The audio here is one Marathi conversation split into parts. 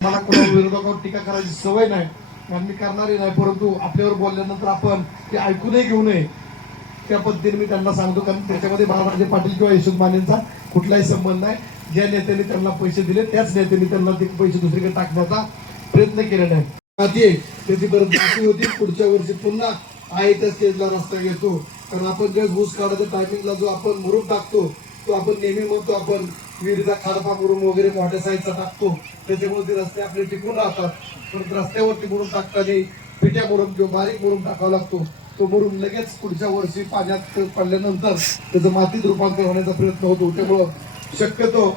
मला कोणा विरोधकावर टीका करायची सवय नाही. आणि मी करणारही नाही परंतु आपल्यावर बोलल्यानंतर आपण ते ऐकूनही घेऊ नये. त्या पद्धतीने मी त्यांना सांगतो कारण त्याच्यामध्ये बाळाराजे पाटील किंवा यशवंत मानेंचा कुठलाही संबंध नाही. ज्या नेत्यांनी त्यांना पैसे दिले त्याच नेत्यांनी त्यांना ते पैसे दुसरीकडे टाकण्याचा प्रयत्न केला नाही. आहे, त्याची परत होती पुढच्या वर्षी पुन्हा आहे त्या स्टेजला रस्ता घेतो. कारण आपण जे घुस काढायच्या टायमिंगला जो आपण मुरुम टाकतो तो आपण नेहमी म्हणतो आपण विहिरीचा खारपा मुरुम वगैरे मोठ्या साईजचा टाकतो. त्याच्यामुळे ते रस्ते आपले टिकून राहतात. पण रस्त्यावरती मुरुम टाकताना पिठ्या मुरुम किंवा बारीक मुरुम टाकावा लागतो. तो मुरुम लगेच पुढच्या वर्षी पाण्यात पडल्यानंतर त्याचं मातीत रूपांतर होण्याचा प्रयत्न होतो. त्यामुळं शक्यतो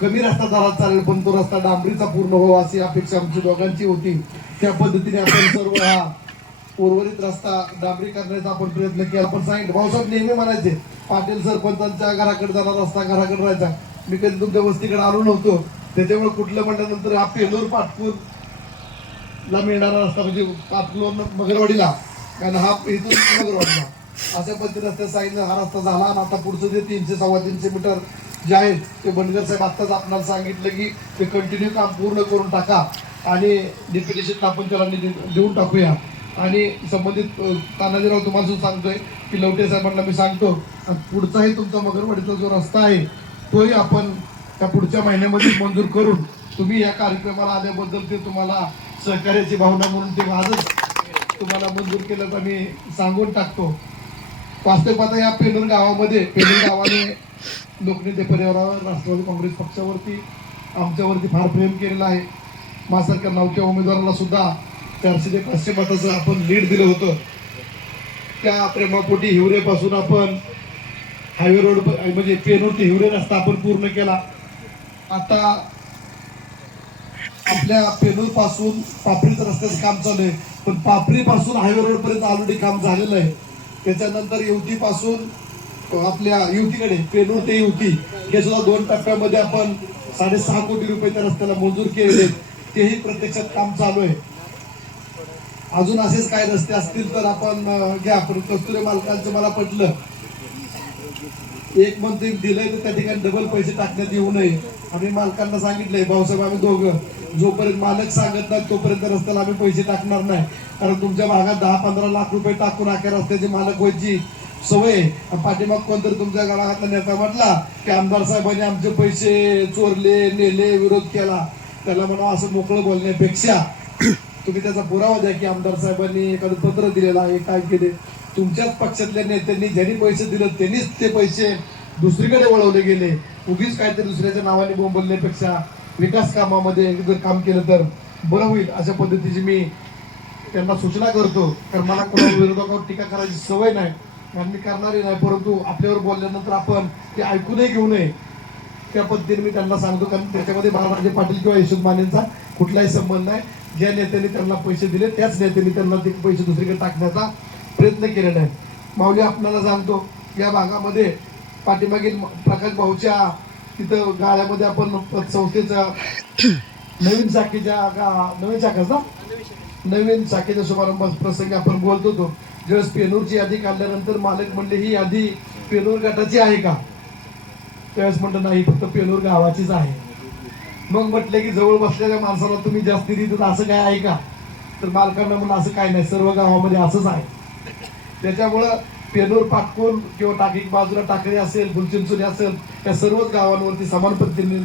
कमी रस्ता झाला चालेल पण तो रस्ता डांबरीचा पूर्ण हो अशी अपेक्षा आमची दोघांची होती. त्या पद्धतीने आपण सर्व हा उर्वरित रस्ता डांबरी करण्याचा आपण प्रयत्न केला. आपण सांगितलं भाऊसाहेब नेहमी म्हणायचे पाटील सरपंचांच्या घराकडे जाणार रस्ता घराकडे राहायचा. मी कधी तुमच्या वस्तीकडे आलो नव्हतो. त्याच्यामुळे कुठलं म्हटल्यानंतर हा पेलोर पाटपूर ला मिळणारा रस्ता म्हणजे पाटलोर मगरवाडीला. कारण हा इथून मगरवाडीला. अशा पद्धतीने रस्त्यात सांगितलं हा रस्ता झाला आणि आता पुढचं जे तीनशे सव्वा तीनशे मीटर जे आहेत ते बनगर साहेब आत्ताच आपल्याला सांगितलं की ते कंटिन्यू काम पूर्ण करून टाका आणि डिप्युटेशन आपण त्याला देऊन टाकूया. आणि संबंधित अ, तानाजीराव तुम्हाला सुद्धा सांगतोय की लवटे साहेबांना मी सांगतो आणि पुढचाही तुमचा मगरवाडीचा जो रस्ता आहे तोही आपण त्या पुढच्या महिन्यामध्ये मंजूर करून तुम्ही या कार्यक्रमाला आल्याबद्दल ते तुम्हाला सहकार्याची भावना म्हणून ते आजच तुम्हाला मंजूर केलं तर मी सांगून टाकतो. वास्तविक या पेनूर गावामध्ये पेनूर गावाने लोकनेते पर्यावरणावर राष्ट्रवादी काँग्रेस पक्षावरती आमच्यावरती फार प्रेम केलेलं आहे. माझ्यासारख्या नवख्या उमेदवाराला सुद्धा चारशे ते आपण लीड दिलं होतं त्या प्रेमापोटी हिवरेपासून आपण हायवे रोड म्हणजे पेनूर ते हिवरे रस्ता आपण पूर्ण केला. आता आपल्या पेनूरपासून पापरीच रस्त्याचं काम चालू आहे पण पापरी पासून हायवे रोड पर्यंत ऑलरेडी काम झालेलं आहे. त्याच्यानंतर युवती पासून आपल्या युवतीकडे पेनूर ते युती हे सुद्धा दोन टप्प्यामध्ये आपण साडेसहा कोटी रुपये त्या रस्त्याला मंजूर केलेले तेही प्रत्यक्षात काम चालू आहे. अजून असेच काय रस्ते असतील तर आपण घ्या. पण कस्तुरे मालकांचं मला पटलं. एक मंथ दिलंय तर त्या ठिकाणी डबल पैसे टाकण्यात येऊ नये. आम्ही मालकांना सांगितलंय भाऊसाहेब आम्ही दोघं. जोपर्यंत मालक सांगत नाही तोपर्यंत रस्त्याला आम्ही पैसे टाकणार नाही. कारण तुमच्या भागात दहा पंधरा लाख रुपये टाकून अख्या रस्त्याचे मालक व्हायची सवय पाठीमाग कोणतरी तुमच्या गावातला नेता म्हटला की आमदार साहेबांनी आमचे पैसे चोरले नेले विरोध केला. त्याला म्हणा असं मोकळं बोलण्यापेक्षा तुम्ही त्याचा पुरावा द्या की आमदार साहेबांनी एखादं पत्र दिलेलं आहे काय केले तुमच्याच पक्षातल्या नेत्यांनी ज्यांनी पैसे दिले त्यांनीच ते पैसे दुसरीकडे वळवले गेले. उगीच काहीतरी दुसऱ्याच्या नावाने बोंबलण्यापेक्षा विकास कामामध्ये जर काम केलं तर बरं होईल अशा पद्धतीची मी त्यांना सूचना करतो. कारण मला कोणा विरोधकावर टीका करायची सवय नाही. आणि मी करणारही नाही परंतु आपल्यावर बोलल्यानंतर आपण ते ऐकूनही घेऊ नये. त्या पद्धतीने मी त्यांना सांगतो. कारण त्याच्यामध्ये बाळाराजे पाटील किंवा यशवंत मानेंचा कुठलाही संबंध नाही. ज्या नेत्यांनी त्यांना पैसे दिले त्याच नेत्यांनी त्यांना ते पैसे दुसरीकडे टाकण्याचा प्रयत्न केलेला आहे. माऊली आपल्याला सांगतो या भागामध्ये पाठीमागील प्रकाश भाऊच्या तिथं गाळ्यामध्ये आपण संस्थेच्या नवीन शाखेच्या गा- नवीन शाखाच नवीन शाखेच्या शुभारंभ प्रसंगी आपण बोलत होतो. ज्यावेळेस पेनूरची यादी काढल्यानंतर मालक म्हणले ही यादी पेनूर गटाची आहे का? त्यावेळेस म्हटलं नाही फक्त पेनूर गावाचीच आहे. मग म्हटलं की जवळ बसलेल्या माणसाला तुम्ही जास्ती देत असं काय आहे का? तर मालकांना म्हणून असं काय नाही सर्व गावामध्ये असंच आहे. त्याच्यामुळं पेनूर पाटकोन किंवा टाकी बाजूला टाकळी असेल फुलचिंचोली असेल या सर्वच गावांवरती समान पद्धतीने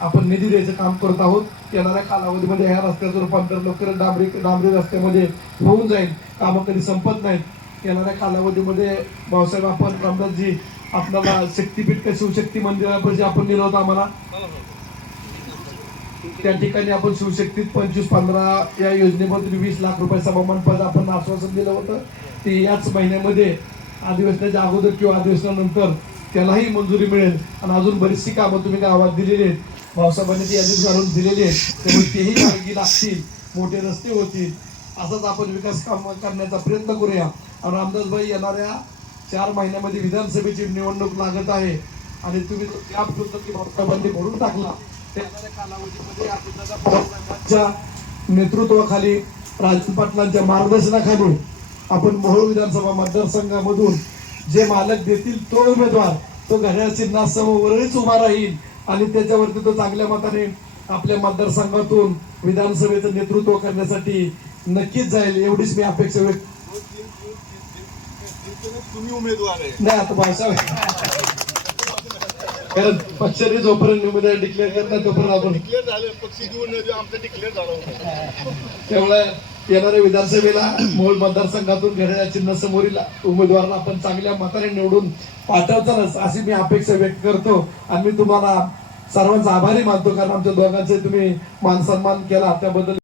आपण निधी द्यायचं काम करत आहोत. येणाऱ्या कालावधीमध्ये ह्या रस्त्याचं रूपांतर लवकरच डांबरी डांबरी रस्त्यामध्ये होऊन जाईल. कामं कधी संपत नाहीत. येणाऱ्या कालावधीमध्ये भाऊसाहेब आपण रामदासजी आपल्याला शक्तीपीठ का शिवशक्ती मंदिरापाशी आपण नेलं होतं आम्हाला. त्या ठिकाणी आपण शिवशक्तीत पंचवीस पंधरा या योजनेमध्ये वीस लाख रुपये सभामान पद आपण आश्वासन दिलं होतं. ते याच महिन्यामध्ये अधिवेशनाच्या अगोदर किंवा अधिवेशनानंतर त्यालाही मंजुरी मिळेल. आणि अजून बरीचशी कामं तुम्ही गावात दिलेली आहेत. भाऊसाहेबांनी ती यादीत घालून दिलेली आहेत. त्यामुळे तेही मार्गी लागतील. मोठे रस्ते होतील. असाच आपण विकास काम करण्याचा प्रयत्न करूया. आणि रामदासभाई येणाऱ्या चार महिन्यामध्ये विधानसभेची निवडणूक लागत आहे. आणि तुम्ही त्या पुस्तकी भाऊसाहेबांनी भरून टाकला. त्या येणाऱ्या कालावधीमध्ये अजितदादा पवारसाहेबांच्या नेतृत्वाखाली राजन पाटलांच्या मार्गदर्शनाखाली आपण मोहोळ विधानसभा मतदारसंघामधून जे मालक देतील तो उमेदवार तो घड्याळ चिन्हासमोर वरच उभा राहील आणि त्याच्यावरती तो चांगल्या मताने आपल्या मतदारसंघातून विधानसभेचं नेतृत्व करण्यासाठी नक्कीच जाईल एवढीच मी अपेक्षा व्यक्त तुम्ही उमेदवार आहे. नाही आता भाषा कारण पक्षाने जोपर्यंत उमेदवार डिक्लेअर करणार तोपर्यंत आपण डिक्लेअर झालं पक्ष घेऊन नाही आमचं डिक्लेअर झालं त्यामुळे येणाऱ्या विधानसभेला मोहोळ मतदारसंघातून घड्याळ्या चिन्ह समोरील उमेदवाराला आपण चांगल्या मताने निवडून पाठवताच अशी मी अपेक्षा व्यक्त करतो. आणि मी तुम्हाला सर्वांचा आभारी मानतो कारण आमच्या दोघांचे तुम्ही मान सन्मान केला त्याबद्दल